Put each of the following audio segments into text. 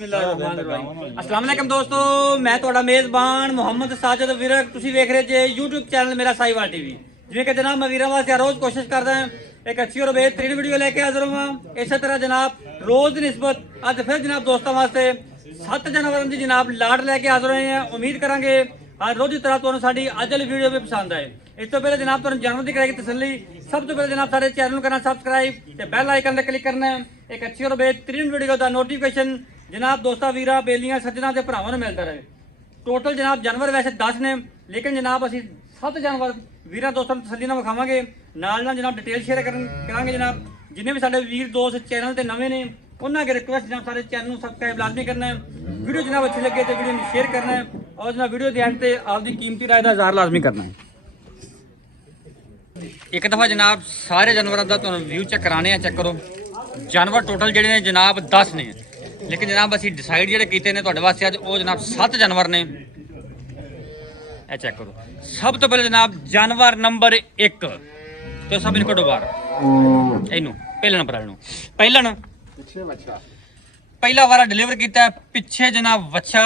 ਬਿਸਮਿਲ੍ਲਾਹਿਰਰਹਿਮਾनिर्रहीम। अस्सलाम वालेकुम दोस्तों, मैं ਤੁਹਾਡਾ ਮੇਜ਼ਬਾਨ ਮੁਹੰਮਦ ਸਾਜਦ ਵਿਰਕ। ਤੁਸੀਂ ਵੇਖ ਰਹੇ ਜੇ YouTube ਚੈਨਲ ਮੇਰਾ ਸਾਈਵਾਲ ਟੀਵੀ। ਜਿਵੇਂ ਕਿ ਜਨਾਬ ਮੈਂ ਵੀਰਾਂ ਵਾਸਤੇ ਰੋਜ਼ ਕੋਸ਼ਿਸ਼ ਕਰਦਾ ਹਾਂ ਇੱਕ ਅੱਛੀ ਔਰ ਬੇਹਤਰੀਨ ਵੀਡੀਓ ਲੈ ਕੇ ਹਾਜ਼ਰ ਹਾਂ। ਇਸੇ ਤਰ੍ਹਾਂ ਜਨਾਬ ਰੋਜ਼ ਦੀ ਨਿਸਬਤ ਅੱਜ ਫਿਰ ਜਨਾਬ ਦੋਸਤਾਂ ਵਾਸਤੇ 7 ਜਨਵਰੀ ਦੀ ਜਨਾਬ ਲਾਟ ਲੈ ਕੇ ਹਾਜ਼ਰ ਹੋਏ ਹਾਂ। ਉਮੀਦ ਕਰਾਂਗੇ ਹਰ ਰੋਜ਼ ਦੀ ਤਰ੍ਹਾਂ ਤੁਹਾਨੂੰ ਸਾਡੀ ਅੱਜ ਵਾਲੀ ਵੀਡੀਓ ਵੀ ਪਸੰਦ ਆਏ। ਇਸ ਤੋਂ ਪਹਿਲੇ ਜਨਾਬ ਤੁਹਾਨੂੰ ਜਾਣਨ ਦੀ ਕਰਾਂਗੇ ਤਸੱਲੀ। ਸਭ ਤੋਂ ਪਹਿਲੇ ਜਨਾਬ ਸਾਡੇ ਚੈਨਲ ਨੂੰ ਕਰਨਾ ਸਬਸਕ੍ਰਾਈਬ ਤੇ ਬੈਲ ਆਈਕਨ ਤੇ ਕਲਿੱਕ ਕਰਨਾ ਹੈ। ਇੱਕ ਅੱਛੀ ਔਰ ਬੇਹਤਰੀਨ ਵੀਡੀਓ ਦਾ ਨੋਟੀਫਿਕੇਸ਼ਨ ਜਨਾਬ ਦੋਸਤਾਂ ਵੀਰਾਂ ਬੇਲੀਆਂ ਸੱਜਣਾ ਤੇ ਭਰਾਵਾਂ ਨੂੰ ਮਿਲਦਾ ਰਹੇ। ਟੋਟਲ ਜਨਾਬ ਜਾਨਵਰ ਵੈਸੇ 10 ਨੇ, ਲੇਕਿਨ ਜਨਾਬ ਅਸੀਂ 7 ਜਾਨਵਰ ਵੀਰਾਂ ਦੋਸਤਾਂ ਨੂੰ ਤਸੱਲੀ ਨਾਲ ਵਿਖਾਵਾਂਗੇ। ਨਾਲ ਨਾਲ ਜਨਾਬ ਡਿਟੇਲ ਸ਼ੇਅਰ ਕਰਾਂਗੇ। ਜਨਾਬ ਜਿੰਨੇ ਵੀ ਸਾਡੇ ਵੀਰ ਦੋਸਤ ਚੈਨਲ ਤੇ ਨਵੇਂ ਨੇ ਉਹਨਾਂ ਅੱਗੇ ਰਿਕੁਐਸਟ ਜਨਾਬ ਸਾਰੇ ਚੈਨਲ ਨੂੰ ਸਬਸਕ੍ਰਾਈਬ ਲਾਜ਼ਮੀ ਕਰਨਾ ਹੈ। ਵੀਡੀਓ ਜਨਾਬ ਅੱਛੀ ਲੱਗੇ ਤੇ ਵੀਡੀਓ ਨੂੰ ਸ਼ੇਅਰ ਕਰਨਾ ਹੈ ਔਰ ਜਨਾਬ ਵੀਡੀਓ ਦੇ ਐਂਡ ਤੇ ਆਪਦੀ ਕੀਮਤੀ ਰਾਏ ਦਾ ਇਜ਼ਹਾਰ ਲਾਜ਼ਮੀ ਕਰਨਾ ਹੈ। ਇੱਕ ਦਫਾ ਜਨਾਬ ਸਾਰੇ ਜਾਨਵਰਾਂ ਦਾ ਤੁਹਾਨੂੰ ਵਿਊ ਚੈੱਕ ਕਰਾਣੇ ਆ। ਚੈੱਕ ਕਰੋ ਜਾਨਵਰ ਟੋਟਲ ਜਿਹੜੇ ਨੇ ਜਨਾਬ 10 ਨੇ, ਲੇਕਿਨ ਜਨਾਬ ਅਸੀਂ ਡਿਸਾਈਡ ਜਿਹੜੇ ਕੀਤੇ ਨੇ ਤੁਹਾਡੇ ਵਾਸਤੇ ਅੱਜ ਉਹ ਜਨਾਬ 7 ਜਾਨਵਰ ਨੇ। ਇਹ ਚੈੱਕ ਕਰੋ। ਸਭ ਤੋਂ ਪਹਿਲੇ ਜਨਾਬ ਜਾਨਵਰ ਨੰਬਰ 1 ਤੇ ਸਭ ਨੂੰ ਕੱਢੋ ਬਾਹਰ। ਇਹਨੂੰ ਪਹਿਲੇ ਨੰਬਰ ਵਾਲੇ ਨੂੰ ਪਹਿਲਣ ਪਿੱਛੇ ਬੱਚਾ ਪਹਿਲਾ ਵਾਰਾ ਡਿਲੀਵਰ ਕੀਤਾ ਹੈ। ਪਿੱਛੇ ਜਨਾਬ ਵੱਛਾ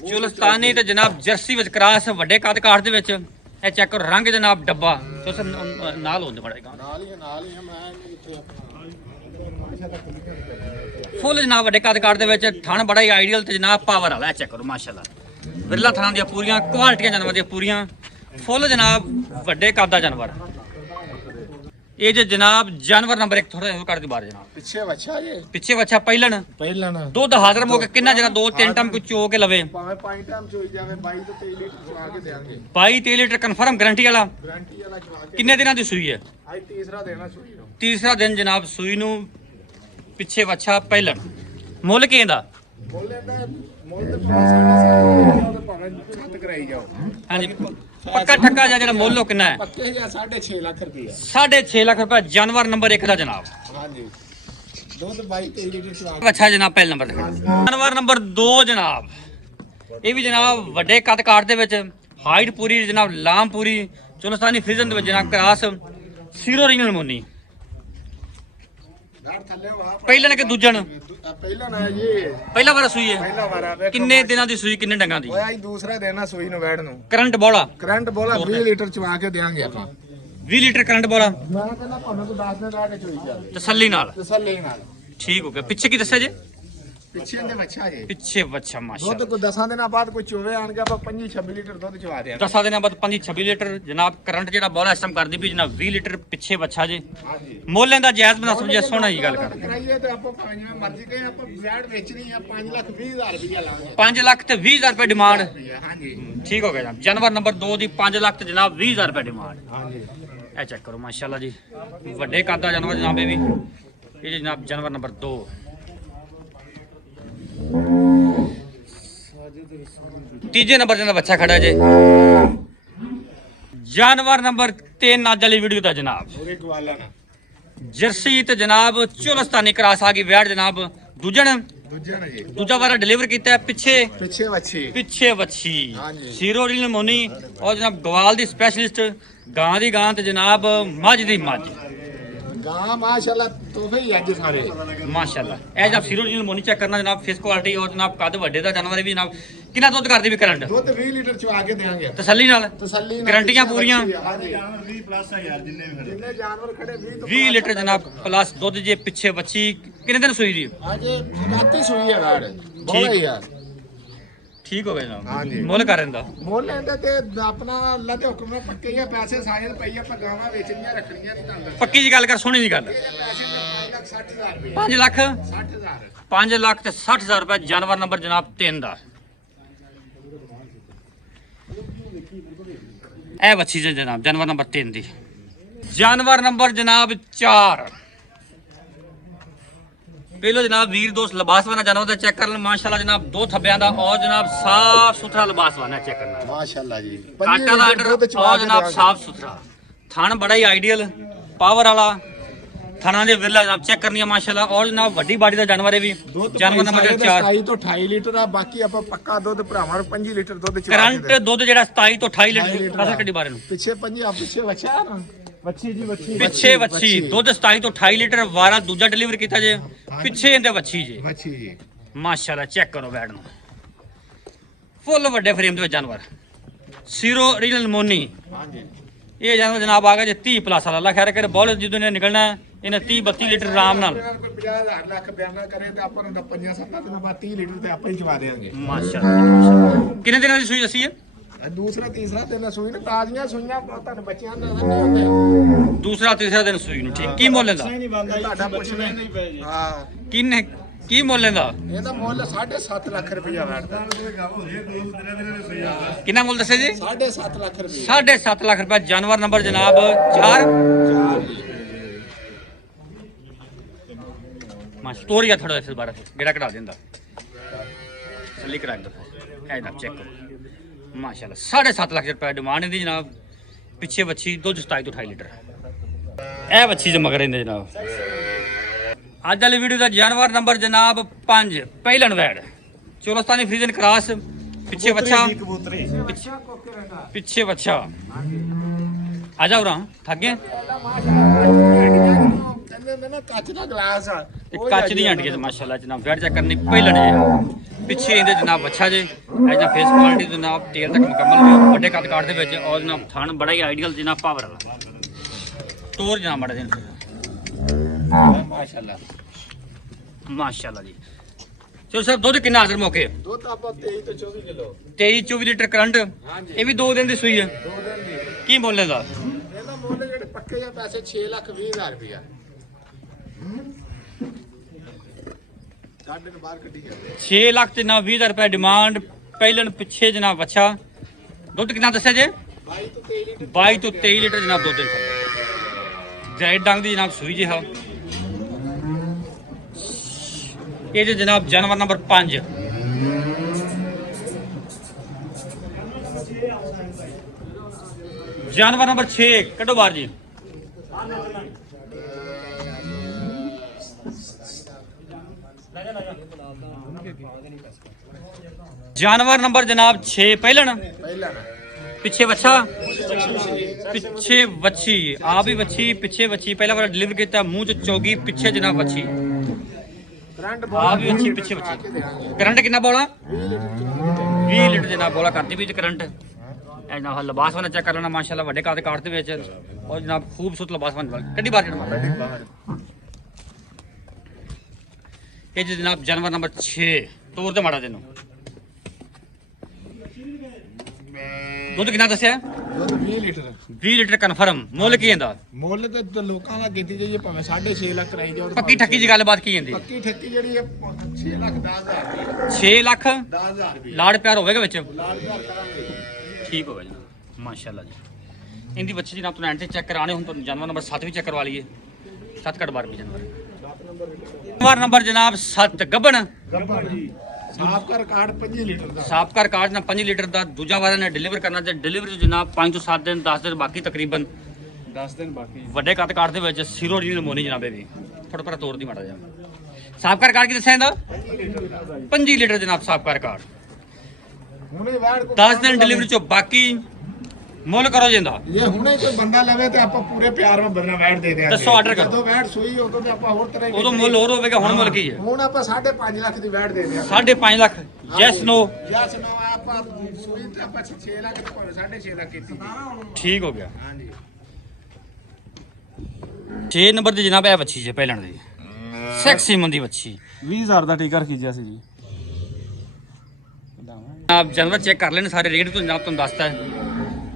ਚੁਲਸਤਾਨੀ ਤੇ ਜਨਾਬ ਜਰਸੀ ਵਿੱਚ ਕਰਾਸ ਵੱਡੇ ਕੱਦ ਕਾਠ ਦੇ ਵਿੱਚ। ਇਹ ਚੈੱਕ ਕਰੋ ਰੰਗ ਜਨਾਬ ਡੱਬਾ ਤੁਸੀਂ ਨਾਲ ਹੁੰਦੇ ਮੜੇਗਾ ਨਾਲ ਹੀ ਮੈਂ ਇੱਥੇ ਫੁੱਲ ਜਨਾਬ ਵੱਡੇ ਕੱਦ ਕਾਠ ਦੇ ਵਿੱਚ ਥਣ ਬੜਾ ਹੀ ਆਈਡੀਅਲ ਤੇ ਜਨਾਬ ਪਾਵਰ ਵਾਲਾ। ਚੈੱਕ ਕਰੋ ਮਾਸ਼ਾਅੱਲਾ ਵਿਰਲਾ ਥਣਾਂ ਦੀਆਂ ਪੂਰੀਆਂ ਕੁਆਲਟੀਆਂ ਜਾਨਵਰ ਦੀਆਂ ਪੂਰੀਆਂ ਫੁੱਲ ਜਨਾਬ ਵੱਡੇ ਕੱਦ ਦਾ ਜਾਨਵਰ। ਇਹ ਜੇ ਜਨਾਬ ਜਾਨਵਰ ਨੰਬਰ 1 ਥੋੜਾ ਜਿਹਾ ਕਰ ਦੀ ਬਾਹਰ ਜਨਾਬ। ਪਿੱਛੇ ਬੱਚਾ ਜੇ ਪਿੱਛੇ ਵੱਛਾ ਪਹਿਲਣ ਦੁੱਧ ਹਾਜ਼ਰ ਹੋ ਕੇ ਕਿੰਨਾ ਜਰਾ 2-3 ਟਾਈਮ ਕੋਈ ਚੋ ਕੇ ਲਵੇ ਭਾਵੇਂ 5 ਟਾਈਮ ਚੋਈ ਜਾਵੇ 22 ਤੋਂ 23 ਲੀਟਰ ਚਵਾ ਕੇ ਦੇਾਂਗੇ। 22-23 ਲੀਟਰ ਕਨਫਰਮ ਗਾਰੰਟੀ ਵਾਲਾ। ਗਾਰੰਟੀ ਵਾਲਾ ਚਵਾ ਕੇ ਕਿੰਨੇ ਦਿਨਾਂ ਦੀ ਸੂਈ ਹੈ? ਅੱਜ ਤੀਸਰਾ ਦੇਣਾ ਸੂਈ ਨੂੰ। ਤੀਸਰਾ ਦਿਨ ਜਨਾਬ ਸੂਈ ਨੂੰ। ਪਿੱਛੇ ਵੱਛਾ ਪਹਿਲਣ ਮੁੱਲ ਕੀ ਦਾ? ਮੁੱਲ ਤੇ ਭਾਵੇਂ ਛੱਤ ਕਰਾਈ ਜਾਓ। ਹਾਂਜੀ ਪੱਕਾ ਠੱਕਾ ਜਿਹੜਾ ਮੁੱਲ ਉਹ ਕਿੰਨਾ ਹੈ? ਪੱਕੇ ਜਾਂ 6.5 ਲੱਖ ਰੁਪਏ। 6.5 ਲੱਖ ਰੁਪਏ ਜਾਨਵਰ ਨੰਬਰ 1 ਦਾ ਜਨਾਬ। ਹਾਂਜੀ ਦੁੱਧ 22-23 ਲੀਟਰ ਚਵਾ ਕੇ। ਅੱਛਾ ਜਨਾਬ ਪਹਿਲੇ ਨੰਬਰ ਤੇ ਜਾਨਵਰ ਨੰਬਰ 2 ਜਨਾਬ। ਇਹ ਵੀ ਜਨਾਬ ਵੱਡੇ ਕੱਦ ਕਾਠ ਦੇ ਵਿੱਚ ਹਾਈਟ ਪੂਰੀ ਜਨਾਬ ਲਾਮ ਪੂਰੀ ਚੁਲਸਤਾਨੀ ਫ੍ਰੀਜ਼ਨ ਦੇ ਵਿੱਚ ਜਨਾਬ ਕਰਾਸ ਸੀਰੋ ਰਿੰਗਲ ਮੋਨੀ। ਘਰ ਥੱਲੇ ਵਾ ਪਹਿਲਣ ਕਿ ਦੂਜਣ? ਪਹਿਲਾ ਨਾ ਜੀ ਪਹਿਲਾ ਵਾਰ ਸੂਈ ਹੈ। ਪਹਿਲਾ ਵਾਰਾ ਵੇਖੋ ਕਿੰਨੇ ਦਿਨਾਂ ਦੀ ਸੂਈ ਕਿੰਨੇ ਡੰਗਾਂ ਦੀ? ਓਏ ਅੱਜ ਦੂਸਰਾ ਦੇਣਾ ਸੂਈ ਨੂੰ ਵੈੜ ਨੂੰ। ਕਰੰਟ ਬੋਲਾ ਕਰੰਟ ਬੋਲਾ 20 ਲੀਟਰ ਚਵਾ ਕੇ ਦੇਾਂਗੇ ਆਪਾਂ। 20 ਲੀਟਰ ਕਰੰਟ ਬੋਲਾ ਮੈਂ ਕਹਿੰਦਾ ਭਾਵੇਂ ਕੋਈ 10 ਦਿਨ ਲਾ ਕੇ ਚੋਈ ਜਾ ਤਸੱਲੀ ਨਾਲ। ਤਸੱਲੀ ਨਾਲ। ਠੀਕ ਹੋ ਗਿਆ। ਪਿੱਛੇ ਕੀ ਦੱਸਿਆ ਜੇ? ਪਿੱਛੇ ਦੇ ਬੱਚਾ ਜੇ ਪਿੱਛੇ ਵੱਛਾ ਦੁੱਧ ਮਾਸ਼ਾਅੱਲਾ। ਕੋਈ 10 ਦਿਨਾਂ ਬਾਅਦ ਕੋਈ ਚੋਵੇ ਆਣ ਗਿਆ ਆਪਾਂ 25-26 ਲੀਟਰ ਦੁੱਧ ਚਵਾ ਦਿਆਂ। 10 ਦਿਨਾਂ ਬਾਅਦ 25-26 ਲੀਟਰ ਜਨਾਬ ਕਰੰਟ ਜਿਹੜਾ ਬੋਲਾ ਇਸ ਟਾਈਮ ਕਰਦੀ ਵੀ ਜਨਾਬ 20 ਲੀਟਰ ਪਿੱਛੇ ਵੱਛਾ ਜੇ। ਹਾਂਜੀ ਮੁੱਲ ਇਹਦਾ ਜਾਇਜ਼ ਬਣਾ ਸਮਝਿਆ ਸੋਹਣਾ ਜੀ ਗੱਲ ਕਰ। ਕਰਾਈਏ ਤੇ ਆਪਾਂ ਜਿਵੇਂ ਮਰਜ਼ੀ ਕਹੇ ਆਪਾਂ ਵੈੜ ਵੇਚਣੀ ਆ 5,20,000 ਰੁਪਇਆ ਲਾਂਗੇ। 5 ਲੱਖ ਤੇ 20,000 ਰੁਪਏ ਡਿਮਾਂਡ। ਹਾਂਜੀ ਠੀਕ ਹੋ ਗਿਆ ਜਨਾਬ। ਜਾਨਵਰ ਨੰਬਰ 2 ਦੀ 5 ਲੱਖ ਤੇ ਜਨਾਬ 20,000 ਰੁਪਏ ਡਿਮਾਂਡ। ਹਾਂਜੀ ਇਹ ਚੈੱਕ ਕਰੋ ਮਾਸ਼ਾਅੱਲਾ ਜੀ ਵੱਡੇ ਕੱਦ ਦਾ ਜਾਨਵਰ ਜਨਾਬ। ਇਹ ਵੀ ਇਹ ਜਨਾਬ ਜਾਨਵਰ ਨੰਬਰ 2। ਤੀਜੇ ਨੰਬਰ ਤੇ ਬੱਚਾ ਖੜਾ ਜੇ ਜਾਨਵਰ ਨੰਬਰ 3 ਅੱਜ ਵਾਲੀ ਵੀਡੀਓ ਦਾ ਜਨਾਬ। ਉਹਦੇ ਗਵਾਲਾ ਨਾ ਜਰਸੀ ਤੇ ਜਨਾਬ ਚੁਲਸਤਾਨੀ ਕਰਾਸ ਆ ਗਈ ਵੈੜ ਜਨਾਬ ਦੂਜਣ। ਦੂਜਾ ਨਾ ਜੀ ਦੂਜਾ ਵਾਰਾ ਡਿਲੀਵਰ ਕੀਤਾ ਹੈ। ਪਿੱਛੇ ਵੱਛੀ ਪਿੱਛੇ ਵੱਛੀ ਹਾਂਜੀ। ਸੀਰੋ ਰੀਲ ਮੋਨੀ ਔਰ ਜਨਾਬ ਗਵਾਲ ਦੀ ਸਪੈਸ਼ਲਿਸਟ ਗਾਂ ਦੀ ਗਾਂ ਤੇ ਜਨਾਬ ਮੱਝ ਦੀ ਮੱਝ ਗਾਂ ਮਾਸ਼ਾਅੱਲਾ ਤੋਹਫੇ ਹੀ ਅੱਜ ਸਾਰੇ ਮਾਸ਼ਾਅੱਲਾ। ਇਹ ਜਨਾਬ ਸੀਰੋ ਰੀਲ ਮੋਨੀ ਚੈੱਕ ਕਰਨਾ ਜਨਾਬ ਫੇਸ ਕੁਆਲਿਟੀ ਔਰ ਜਨਾਬ ਕੱਦ ਵੱਡੇ ਦਾ ਜਾਨਵਰ ਵੀ ਜਨਾਬ ਕਿੰਨਾ ਦੁੱਧ ਕਰਦੀ ਵੀ ਕਰੰਟ ਦੁੱਧ 20 ਲੀਟਰ ਚਵਾ ਕੇ ਦੇਾਂਗੇ ਤਸੱਲੀ ਨਾਲ। ਤਸੱਲੀ ਨਾਲ। ਗਰੰਟੀਆਂ ਪੂਰੀਆਂ। ਹਾਂਜੀ 20 ਪਲੱਸ ਆ ਯਾਰ ਜਿੰਨੇ ਜਾਨਵਰ ਖੜੇ 20 ਤੋਂ 20 ਲੀਟਰ ਜਨਾਬ ਪਲੱਸ ਦੁੱਧ ਜੇ ਪਿੱਛੇ ਵੱਛੀ ਕਿੰਨੇ ਦਿਨ ਸੂਈ ਦੀ? ਅੱਜ ਰਾਤੀ ਸੂਈ ਹੈ ਵੈੜ ਬੋਲਾ ਯਾਰ। ਠੀਕ ਹੋ ਗਿਆ ਜਨਾਬ। ਹਾਂਜੀ। ਮੁੱਲ ਕਰ ਦਿੰਦਾ ਮੁੱਲ ਲੈਂਦੇ ਤੇ ਆਪਣਾ ਅੱਲਾ ਦੇ ਹੁਕਮ ਨਾਲ ਪੱਕੇ ਹੀ ਆ ਪੈਸੇ ਸਾਇਲ ਪਈ ਆਪਾਂ ਗਾਵਾਂ ਵੇਚਣੀਆਂ ਰੱਖਣੀਆਂ ਨਹੀਂ ਤੁਹਾਨੂੰ ਪੱਕੀ ਜੀ ਗੱਲ ਕਰ ਸੋਹਣੀ ਜੀ ਗੱਲ। ਪੈਸੇ 5,60,000 ਰੁਪਏ 5 ਲੱਖ 60,000 5 ਲੱਖ ਤੇ 60,000 ਰੁਪਏ ਜਾਨਵਰ ਨੰਬਰ ਜਨਾਬ 3 ਦਾ। ਇਹ ਵੱਛੀ ਜੇ ਜਨਾਬ ਜਾਨਵਰ ਨੰਬਰ 3 ਦੀ। ਜਾਨਵਰ ਨੰਬਰ ਜਨਾਬ 4 ਪਹਿਲੋ ਜਨਾਬ ਵੀਰ ਦੋਸਤ ਲਿਬਾਸਵਾਨਾ ਜਾਨਵਰ ਦਾ ਚੈੱਕ ਕਰਨ ਮਾਸ਼ਾਅੱਲਾ ਜਨਾਬ 2 ਥੱਬਿਆਂ ਦਾ ਔਰ ਜਨਾਬ ਸਾਫ ਸੁਥਰਾ ਲਿਬਾਸਵਾਨਾ ਚੈੱਕ ਕਰਨਾ। ਮਾਸ਼ਾਅੱਲਾ ਜੀ ਕਾਟਾ ਦਾ ਆਰਡਰ ਔਰ ਜਨਾਬ ਸਾਫ ਸੁਥਰਾ ਥਣ ਬੜਾ ਹੀ ਆਈਡੀਅਲ ਪਾਵਰ ਵਾਲਾ ਥਣਾ ਦੇ ਵਿਰਲਾ ਜਨਾਬ ਚੈੱਕ ਕਰਨੀ ਹੈ ਮਾਸ਼ਾਅੱਲਾ ਔਰ ਜਨਾਬ ਵੱਡੀ ਬਾਡੀ ਦਾ ਜਾਨਵਰ ਹੈ ਵੀ ਜਾਨਵਰ ਨੰਬਰ 4 27 ਤੋਂ 28 ਲੀਟਰ ਆ। ਬਾਕੀ ਆਪਾਂ ਪੱਕਾ ਦੁੱਧ ਭਰਾਵਾਂ ਨੂੰ 25 ਲੀਟਰ ਦੁੱਧ ਚਵਾ ਕਰੰਟ ਦੁੱਧ ਜਿਹੜਾ 27 ਤੋਂ 28 ਲੀਟਰ ਫਸਲ ਕੱਢੀ ਬਾਰੇ ਨੂੰ ਪਿੱਛੇ 5 ਆ ਪਿੱਛੇ ਬੱਚਾ ਨਾ ਵੱਛੀ ਜੀ ਵੱਛੀ ਪਿੱਛੇ ਵੱਛੀ ਦੁੱਧ 27 ਤੋਂ 28 ਲੀਟਰ ਵਾਰਾ ਦੂਜਾ ਡਿਲੀਵਰ ਕੀਤਾ ਜੇ ਪਿੱਛੇ ਇਹਦੇ ਵੱਛੀ ਜੇ ਵੱਛੀ ਜੀ ਮਾਸ਼ਾਅੱਲਾ ਚੈੱਕ ਕਰੋ ਬੈਡ ਨੂੰ ਫੁੱਲ ਵੱਡੇ ਫਰੇਮ ਦੇ ਵਿੱਚ ਜਾਨਵਰ ਸੀਰੋ ਰੀਜਨਲ ਮੋਨੀ ਹਾਂਜੀ ਇਹ ਜਾਨਵਰ ਜਨਾਬ ਆ ਗਿਆ ਜੀ 30 ਪਲੱਸ ਵਾਲਾ ਅੱਲਾ ਖੈਰ ਕਰੇ ਬੋਲ ਜਦੋਂ ਨੇ ਨਿਕਲਣਾ ਇਹਨੇ 30 32 ਲੀਟਰ ਆਰਾਮ ਨਾਲ ਕੋਈ 50,000 ਲੱਖ ਬਿਆਨਾ ਕਰੇ ਤੇ ਆਪਾਂ ਨੂੰ 5-7 ਦਿਨਾਂ ਬਾਅਦ 30 ਲੀਟਰ ਤੇ ਆਪਾਂ ਹੀ ਚਵਾ ਦੇਵਾਂਗੇ ਮਾਸ਼ਾਅੱਲਾ ਕਿੰਨੇ ਦਿਨਾਂ ਦੀ ਸੂਈ ਅਸੀਂ ਹੈ ਦੂਸਰਾ ਤੀਸਰਾ ਦਿਨ ਸੂਈ ਨੇ ਤਾਜ਼ੀਆਂ ਸੂਈਆਂ ਤੁਹਾਨੂੰ ਬੱਚਿਆਂ ਦਾ ਨਹੀਂ ਹੁੰਦੇ ਦੂਸਰਾ ਤੀਸਰਾ ਦਿਨ ਸੂਈ ਨੂੰ ਠੀਕ ਕੀ ਮੁੱਲ ਇਹਦਾ ਤੁਹਾਡਾ ਪੁੱਛਣਾ ਹਾਂ ਕਿੰਨੇ ਕੀ ਮੁੱਲ ਇਹਦਾ ਇਹਦਾ ਮੁੱਲ 7.5 ਲੱਖ ਰੁਪਇਆ ਵੈਟਦਾ ਕਿੰਨਾ ਮੁੱਲ ਦੱਸਿਆ ਜੀ 7.5 ਲੱਖ ਰੁਪਇਆ 7.5 ਲੱਖ ਰੁਪਏ ਜਾਨਵਰ ਨੰਬਰ ਜਨਾਬ 4 ਮਾ ਸਟੋਰੀ ਆ ਥੋੜਾ ਇਸ ਬਾਰੇ ਗੇੜਾ ਕਢਾ ਦਿੰਦਾ ਸੱਲੀ ਕਰਾ ਦੋ ਇਹ ਨਾ ਚੈੱਕ ਕਰੋ ਮਾਸ਼ਾਅੱਲਾ 7.5 ਲੱਖ ਰੁਪਏ ਡਿਮਾਂਡ ਇਹਦੀ ਜਨਾਬ ਪਿੱਛੇ ਬੱਚੀ ਦੁੱਧ 27 ਤੋਂ 28 ਲੀਟਰ ਇਹ ਬੱਚੀ ਦੇ ਮਗਰ ਇਹਦੇ ਜਨਾਬ ਅੱਜ ਵਾਲੀ ਵੀਡੀਓ ਦਾ ਜਾਨਵਰ ਨੰਬਰ ਜਨਾਬ 5 ਪਹਿਲਣ ਵੈੜ ਚੋਲਸਤਾਨੀ ਫਰੀਜ਼ਨ ਕ੍ਰਾਸ ਪਿੱਛੇ ਬੱਚਾ ਪਿੱਛੇ ਬੱਚਾ ਆ ਜਾ ਉਰਾ ਥੱਕ ਗਏ ਕਹਿੰਦੇ ਨਾ ਕੱਚ ਦਾ ਗਲਾਸ ਆ ਤੇ ਕੱਚ ਦੀ ਹੰਡੀਆਂ ਮਾਸ਼ਾਅੱਲਾ ਜਨਾਬ ਵੈੜ ਚੈੱਕ ਕਰਨੀ ਪਹਿਲਣ ਜੇ ਪਿੱਛੇ ਇਹਦੇ ਜਨਾਬ ਬੱਚਾ ਜੇ ਇਹਦਾ ਫੇਸ ਕੁਆਲਿਟੀ ਜਨਾਬ ਟੇਲ ਤੱਕ ਮੁਕੰਮਲ ਵੱਡੇ ਕੱਦ ਕਾਟ ਦੇ ਵਿੱਚ ਔਰ ਜਨਾਬ ਥਣ ਬੜਾ ਹੀ ਆਈਡੀਅਲ ਜਨਾਬ ਪਾਵਰ ਵਾਲਾ ਤੋਰ ਜਨਾਬ ਬੜਾ ਦਿਨ ਮਾਸ਼ਾਅੱਲਾ ਮਾਸ਼ਾਅੱਲਾ ਜੀ ਚਲੋ ਸਰ ਦੁੱਧ ਕਿੰਨਾ ਹਾਜ਼ਰ ਮੌਕੇ ਦੁੱਧ ਆਪਾਂ 23 ਤੋਂ 24 ਕਿਲੋ 23 24 ਲੀਟਰ ਕਰੰਟ ਇਹ ਵੀ 2 ਦਿਨ ਦੀ ਸੂਈ ਹੈ 2 ਦਿਨ ਦੀ ਕੀ ਮੁੱਲ ਇਹਦਾ ਇਹਦਾ ਮੁੱਲ ਜਿਹੜੇ ਪੱਕੇ ਆ ਪੈਸੇ 6,20,000 ਰੁਪਇਆ ਕੱਢ ਕੇ ਬਾਹਰ ਕੱਢੀ ਜਾਂਦੇ 6 ਲੱਖ ਤੇ ਨਾ 20,000 ਰੁਪਏ ਡਿਮਾਂਡ ਪਹਿਲਣ ਪਿੱਛੇ ਜਨਾਬ ਅੱਛਾ ਦੁੱਧ ਕਿੰਨਾ ਦੱਸਿਆ ਜੇ 22 ਤੋਂ 23 ਲੀਟਰ 22 ਤੋਂ 23 ਲੀਟਰ ਜਨਾਬ ਦੁੱਧ ਦਿੰਦਾ ਜਾਇਦ ਡੰਗ ਦੀ ਜਨਾਬ ਸੂਈ ਜੇ ਹਾਂ ਇਹ ਜੇ ਜਨਾਬ ਜਾਨਵਰ ਨੰਬਰ 5 ਜਾਨਵਰ ਨੰਬਰ 6 ਕੱਢੋ ਬਾਹਰ ਜੀ ਜਾਨਵਰ ਨੰਬਰ ਜਨਾਬ 6 ਪਹਿਲਣ ਪਹਿਲਾਂ ਪਿੱਛੇ ਬੱਚਾ ਪਿੱਛੇ ਵੱਛੀ ਆ ਵੀ ਵੱਛੀ ਪਿੱਛੇ ਵੱਛੀ ਪਹਿਲਾ ਵਾਰ ਡਿਲੀਵਰ ਕੀਤਾ ਮੂੰਹ ਚ ਚੌਗੀ ਪਿੱਛੇ ਜਨਾਬ ਵੱਛੀ ਕਰੰਟ ਆ ਵੀ ਵੱਛੀ ਪਿੱਛੇ ਵੱਛੀ ਕਰੰਟ ਕਿੰਨਾ ਬੋਲਾ 20 ਲੀਟਰ ਜਨਾਬ ਬੋਲਾ ਕਰਦੀ ਵੀ ਕਰੰਟ ਇਹ ਜਨਾਬ ਲਿਬਾਸ ਵਾਲਾ ਚੈੱਕ ਕਰ ਲੈਣਾ ਮਾਸ਼ਾਅੱਲਾ ਵੱਡੇ ਕਾਦ ਕਾਟ ਦੇ ਵਿੱਚ ਔਰ ਜਨਾਬ ਖੂਬਸੂਰਤ ਲਿਬਾਸ ਵਾਲਾ ਕੱਢੀ ਬਾਹਰ ਜਨਾਬ ਇਹ ਜੀ ਜਨਾਬ ਜਾਨਵਰ ਨੰਬਰ 6 ਤੋਰ ਤੇ ਮਾੜਾ ਤੈਨੂੰ ਦੁੱਧ ਕਿੰਨਾ ਦੱਸਿਆ ਦੁੱਧ 20 ਲੀਟਰ 20 ਲੀਟਰ ਕਨਫਰਮ ਮੁੱਲ ਕੀ ਇਹਦਾ ਮੁੱਲ ਤੇ ਲੋਕਾਂ ਦਾ ਕੀਤੀ ਜਾਈਏ ਭਾਵੇਂ 6.5 ਲੱਖ ਕਰਾਈ ਜਾਓ ਪੱਕੀ ਠੱਕੀ ਜੀ ਗੱਲਬਾਤ ਕੀ ਜਾਂਦੀ ਪੱਕੀ ਠੱਕੀ ਜਿਹੜੀ ਹੈ 6 ਲੱਖ 10,000 6 ਲੱਖ 10,000 ਰੁਪਏ ਲਾੜ ਪਿਆਰ ਹੋਵੇਗਾ ਵਿੱਚ ਲਾਲ ਘਰ ਕਰਾਂਗੇ ਠੀਕ ਹੋਗਾ ਜਨਾਬ ਮਾਸ਼ਾਅੱਲਾ ਜੀ ਇਹਦੀ ਬੱਚੀ ਜਨਾਬ ਤੁਹਾਨੂੰ ਐਂਡ ਤੇ ਚੈੱਕ ਕਰਾਣੇ ਹੁਣ ਤੁਹਾਨੂੰ ਜਾਨਵਰ ਨੰਬਰ 7 ਵੀ ਚੈੱਕ ਕਰਵਾ ਲਈਏ 7 ਘੱਟ ਬਾਰ ਵੀ ਜਾਨਵਰ ਨੰਬਰ ਜਨਾਬ 7 ਗੱਬਣ ਗੱਬਰ ਜੀ ਸਾਫ ਕਰ ਕਾਰਡ 5 ਲੀਟਰ ਦਾ ਸਾਫਕਾਰ ਕਾਰਡ ਨਾਲ 5 ਲੀਟਰ ਦਾ ਦੂਜਾ ਵਾਰ ਨੇ ਡਿਲੀਵਰ ਕਰਨਾ ਤੇ ਡਿਲੀਵਰੀ ਜਨਾਬ 5 ਤੋਂ 7 ਦਿਨ 10 ਦਿਨ ਬਾਕੀ ਤਕਰੀਬਨ 10 ਦਿਨ ਬਾਕੀ ਵੱਡੇ ਕੱਦ ਕਾਰਡ ਦੇ ਵਿੱਚ ਸੀਰੋ ਰੀਜਨਲ ਮੋਨੀ ਜਨਾਬ ਇਹ ਵੀ ਥੋੜਾ ਪਰ ਤੋੜ ਦੀ ਮਾੜਾ ਜਾ ਸਾਫਕਾਰ ਕਾਰਡ ਕੀ ਦੱਸਿਆ ਇਹਦਾ 5 ਲੀਟਰ ਜਨਾਬ ਸਾਫਕਾਰ ਕਾਰਡ ਹੁਣੇ ਵੈੜ ਕੋ 10 ਦਿਨ ਡਿਲੀਵਰੀ ਚੋਂ ਬਾਕੀ ਮੁੱਲ ਕਰੋ ਜਿੰਦਾ ਇਹ ਹੁਣੇ ਕੋਈ ਬੰਦਾ ਲਵੇ ਤੇ ਆਪਾਂ ਪੂਰੇ ਪਿਆਰ ਨਾਲ ਬੰਦਾ ਵੈੜ ਦੇ ਦਿਆਂਗੇ ਦੱਸੋ order ਕਰੋ। ਜਦੋਂ ਵੈੜ ਸੂਈ ਉਦੋਂ ਤੇ ਆਪਾਂ ਹੋਰ ਤਰ੍ਹਾਂ ਹੀ ਉਦੋਂ ਮੁੱਲ ਹੋਰ ਹੋਵੇਗਾ ਹੁਣ ਮੁੱਲ ਕੀ ਹੈ ਹੁਣ ਆਪਾਂ 5.5 ਲੱਖ ਦੀ ਵੈੜ ਦੇ ਦਿਆਂਗੇ 5.5 ਲੱਖ ਯੈਸ ਨੋ ਯਸ ਨੋ ਆਪਾਂ ਸੂਈ ਤੇ ਆਪਾਂ 6 ਲੱਖ ਤੇ ਭਾਵੇਂ 6.5 ਲੱਖ ਕੀਤੀ ਠੀਕ ਹੋ ਗਿਆ ਹਾਂਜੀ 6 ਨੰਬਰ ਦੀ ਜਨਾਬ ਇਹ ਬੱਚੀ ਜੇ ਪਹਿਲਣ ਦੀ ਸੈਕਸੀ ਮੰਦੀ ਬੱਚੀ 20,000 ਦਾ ਟੀਕਾ ਰਖੀਜਿਆ ਸੀ ਜੀ ਆਪ ਜਾਨਵਰ ਚੈੱਕ ਕਰ ਲੈਣ ਸਾਰੇ ਰੇਟ ਤੋਂ ਜਨਾਬ ਤੁਹਾਨੂੰ ਦੱਸਦਾ ਹੈ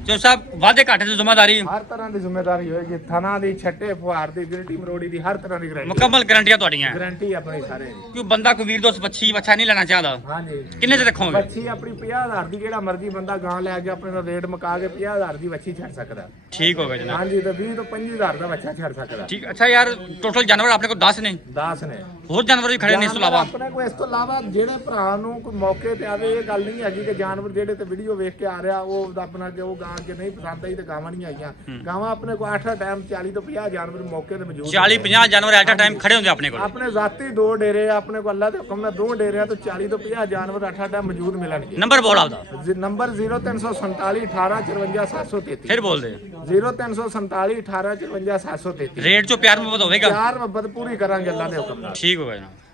ਜੋ ਸਾਹਿਬ ਵਾਅਦੇ ਘਾਟੇ ਦੀ ਜ਼ਿੰਮੇਵਾਰੀ ਹਰ ਤਰ੍ਹਾਂ ਦੀ ਜ਼ਿੰਮੇਵਾਰੀ ਹੋਏਗੀ ਥਣਾ ਦੀ ਛੱਟੇ ਫੁਹਾਰ ਦੀ ਗਿਲਟੀ ਮਰੋੜੀ ਦੀ ਹਰ ਤਰ੍ਹਾਂ ਦੀ ਗਾਰੰਟੀ ਮੁਕੰਮਲ ਗਾਰੰਟੀਆਂ ਤੁਹਾਡੀਆਂ ਗਾਰੰਟੀ ਆਪਣੀ ਸਾਰੇ ਦੀ ਕੋਈ ਬੰਦਾ ਕੋਈ ਵੀਰ ਦੋਸਤ ਬੱਚੀ ਬੱਚਾ ਨਹੀਂ ਲੈਣਾ ਚਾਹਦਾ ਹਾਂਜੀ ਕਿੰਨੇ ਚ ਰੱਖੋਗੇ ਬੱਚੀ ਆਪਣੀ 50,000 ਦੀ ਜਿਹੜਾ ਮਰਜ਼ੀ ਬੰਦਾ ਗਾਂ ਲੈ ਕੇ ਆਪਣੇ ਦਾ ਰੇਟ ਮੁਕਾ ਕੇ 50,000 ਦੀ ਬੱਚੀ ਛੱਡ ਸਕਦਾ ਠੀਕ ਹੋ ਗਿਆ ਜਨਾਬ ਹਾਂਜੀ ਤੇ 20 ਤੋਂ 25,000 ਦਾ ਬੱਚਾ ਛੱਡ ਸਕਦਾ ਠੀਕ ਅੱਛਾ ਯਾਰ ਟੋਟਲ ਜਾਨਵਰ ਆਪਣੇ ਕੋਲ 10 ਨੇ 10 ਨੇ ਹੋਰ ਜਾਨਵਰ ਵੀ ਖੜੇ ਨੇ ਇਸ ਤੋਂ ਇਲਾਵਾ ਆਪਣੇ ਕੋਲ ਇਸ ਤੋਂ ਇਲਾਵਾ ਜਿਹੜੇ ਭਰਾ ਨੂੰ ਕੋਈ ਮੌਕੇ ਤੇ ਆਵੇ ਇਹ ਗੱਲ ਨਹੀਂ ਹੈਗੀ ਕਿ ਜਾਨਵਰ ਜਿਹੜੇ ਤੇ ਵੀਡੀਓ ਵੇਖ ਕੇ ਆ ਰਿਹਾ ਉਹ ਆਪਣਾ ਕਿ ਉਹ ਗਾਂ ਕੇ ਨਹੀਂ ਪਸੰਦ ਆਈ ਤੇ ਗਾਵਾਂ ਨਹੀਂ ਆਈਆਂ ਗਾਵਾਂ ਆਪਣੇ ਕੋਲ 8 ਟਾਈਮ 40 ਤੋਂ 50 ਜਾਨਵਰ ਮੌਕੇ ਤੇ ਮੌਜੂਦ 40 50 ਜਾਨਵਰ ਐਟ ਅ ਟਾਈਮ ਖੜੇ ਹੁੰਦੇ ਆਪਣੇ ਕੋਲ ਆਪਣੇ ਜ਼ਾਤੀ 2 ਡੇਰੇ ਆ ਆਪਣੇ ਕੋਲ ਅੱਲਾ ਦੇ ਹੁਕਮ ਨਾਲ 2 ਡੇਰਿਆਂ ਤੋਂ 40 ਤੋਂ 50 ਜਾਨਵਰ 8 ਟਾਈਮ ਮੌਜੂਦ ਮਿਲਣਗੇ ਨੰਬਰ ਬੋਲ ਆਪਦਾ ਨੰਬਰ 0347 18 54 733 ਫਿਰ ਬੋਲ ਦੇ 0347 18 54 733 ਰੇਟ ਚੋਂ ਪਿਆਰ ਮੁਹੱਬਤ ਹੋਵੇਗਾ ਪਿਆਰ ਮੁਹੱਬਤ ਪੂਰੀ ਕਰਾਂਗੇ ਅੱਲਾ ਦੇ ਹੁਕਮ ਨਾਲ ਠੀਕ ਹੋ ਗਿਆ ਜਨਾਬ